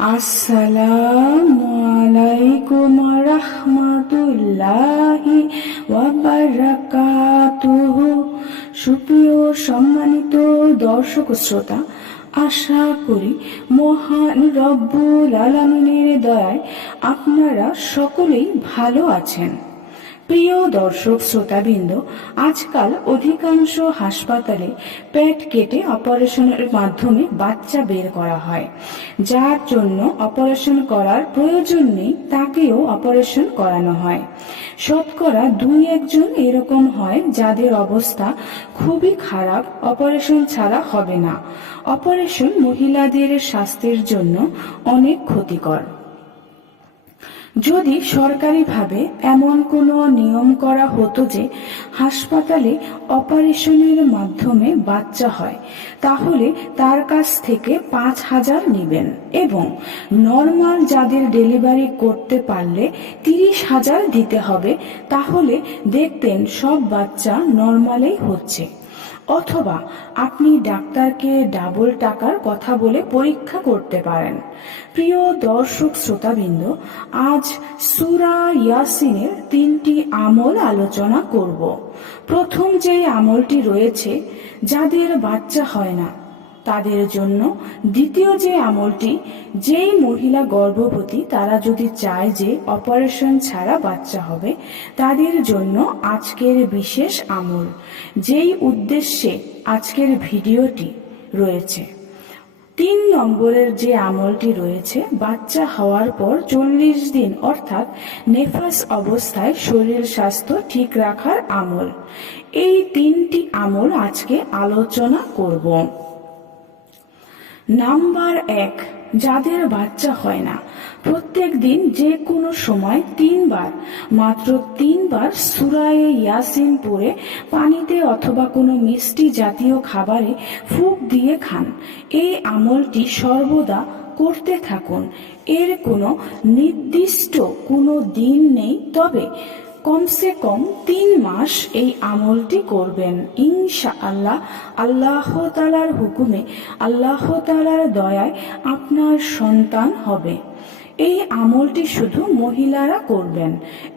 আসসালামু আলাইকুম রাহমাতুল্লাহি ওয়া বারাকাতুহু। সুপ্রিয় সম্মানিত দর্শক শ্রোতা, আশা করি মহান রব্বুল আলামিনের দয়ায় আপনারা সকলেই ভালো আছেন। প্রিয় দর্শক শ্রোতাবৃন্দ, আজকাল অধিকাংশ হাসপাতালে পেট কেটে অপারেশনের মাধ্যমে বাচ্চা বের করা হয়। যার জন্য অপারেশন করার প্রয়োজন নেই তাকেও অপারেশন করানো হয়। শতকরা 2-1 এরকম হয় যাদের অবস্থা খুবই খারাপ, অপারেশন ছাড়া হবে না। অপারেশন মহিলাদের স্বাস্থ্যের জন্য অনেক ক্ষতিকর। যদি সরকারিভাবে এমন কোনো নিয়ম করা হতো যে হাসপাতালে অপারেশনের মাধ্যমে বাচ্চা হয়, তাহলে তার কাছ থেকে 5,000 নেবেন এবং নর্মাল যাদের ডেলিভারি করতে পারলে 30,000 দিতে হবে, তাহলে দেখতেন সব বাচ্চা নর্মালেই হচ্ছে। অথবা আপনি ডাক্তারকে ডাবল টাকার কথা বলে পরীক্ষা করতে পারেন। প্রিয় দর্শক শ্রোতাবৃন্দ, আজ সূরা ইয়াসিনের 3টি আমল আলোচনা করব। প্রথম যে আমলটি রয়েছে যাদের বাচ্চা হয় না তাদের জন্য। দ্বিতীয় যে আমলটি, যেই মহিলা গর্ভবতী তারা যদি চায় যে অপারেশন ছাড়া বাচ্চা হবে, তাদের জন্য আজকের বিশেষ আমল, যেই উদ্দেশ্যে আজকের ভিডিওটি রয়েছে। 3 নম্বরের যে আমলটি রয়েছে, বাচ্চা হওয়ার পর 40 দিন অর্থাৎ নেফাস অবস্থায় শরীর স্বাস্থ্য ঠিক রাখার আমল। এই 3টি আমল আজকে আলোচনা করব। নাম্বার 1, যাদের বাচ্চা হয় না, প্রত্যেক দিন যে কোনো সময় 3 বার, মাত্র 3 বার সূরা ইয়াসিন পড়ে পানিতে অথবা কোনো মিষ্টি জাতীয় খাবারে ফুঁক দিয়ে খান। এই আমলটি সর্বদা করতে থাকুন। এর কোনো নির্দিষ্ট কোনো দিন নেই, তবে কমসে কম 3 মাস এই আমলটি করবেন। ইনশাআল্লাহ আল্লাহ তাআলার হুকুমে, আল্লাহ তাআলার দয়ায় আপনার সন্তান হবে। এই আমলটি শুধু মহিলারা করবেন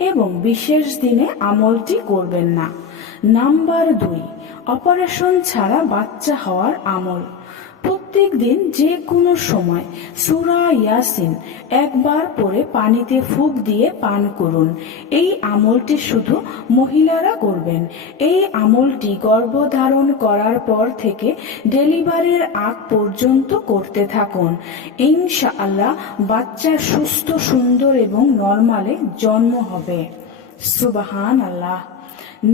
এবং বিশেষ দিনে আমলটি করবেন না। নাম্বার 2, অপারেশন ছাড়া বাচ্চা হওয়ার আমল। প্রত্যেক দিন যে কোনো সময় সূরা ইয়াসিন একবার পড়ে পানিতে ফুঁক দিয়ে পান করুন। এই আমলটি শুধু মহিলারা করবেন। এই আমলটি গর্ভধারণ করার পর থেকে ডেলিভারির আগ পর্যন্ত করতে থাকুন। ইনশাআল্লাহ বাচ্চা সুস্থ, সুন্দর এবং নরমালে জন্ম হবে। সুবহানাল্লাহ।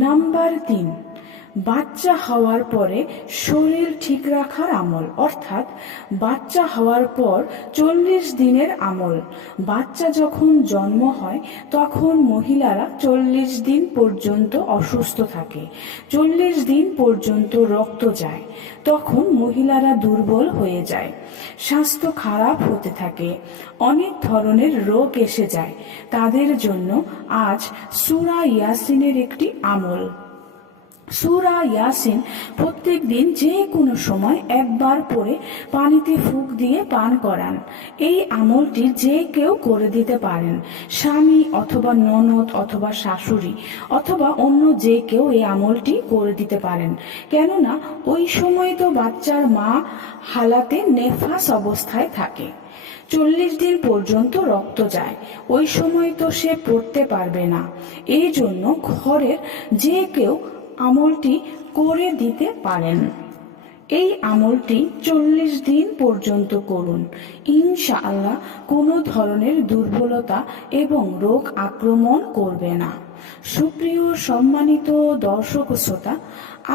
নাম্বার 3, বাচ্চা হওয়ার পরে শরীর ঠিক রাখার আমল, অর্থাৎ বাচ্চা হওয়ার পর 40 দিনের আমল। বাচ্চা যখন জন্ম হয় তখন মহিলারা 40 দিন পর্যন্ত অসুস্থ থাকে। 40 দিন পর্যন্ত রক্ত যায়। তখন মহিলারা দুর্বল হয়ে যায়, স্বাস্থ্য খারাপ হতে থাকে, অনেক ধরনের রোগ এসে যায়। তাদের জন্য আজ সূরা ইয়াসিনের একটি আমল। সূরা ইয়াসিন প্রত্যেক দিন যে কোনো সময় একবার পড়ে পানিতে ফুঁক দিয়ে পান করান। এই আমলটি যে কেউ করে দিতে পারেন, স্বামী অথবা ননদ অথবা শাশুড়ি অথবা অন্য যে কেউ এই আমলটি করে দিতে পারেন। কেননা ওই সময় তো বাচ্চার মা হালাতে নেফাস অবস্থায় থাকে, 40 দিন পর্যন্ত রক্ত যায়, ওই সময় তো সে পড়তে পারবে না। এই জন্য ঘরের যে কেউ আমলটি করে দিতে পারেন। এই আমলটি 40 দিন পর্যন্ত করুন। ইনশাআল্লাহ কোনো ধরনের দুর্বলতা এবং রোগ আক্রমণ করবে না। সুপ্রিয় সম্মানিত দর্শক শ্রোতা,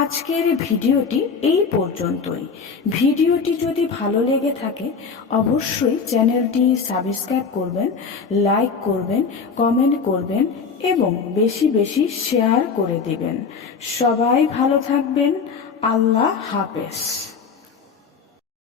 আজকের ভিডিওটি এই পর্যন্তই। ভিডিওটি যদি ভালো লেগে থাকে অবশ্যই চ্যানেলটি সাবস্ক্রাইব করবেন, লাইক করবেন, কমেন্ট করবেন এবং বেশি বেশি শেয়ার করে দিবেন। সবাই ভালো থাকবেন। আল্লাহ হাফেজ।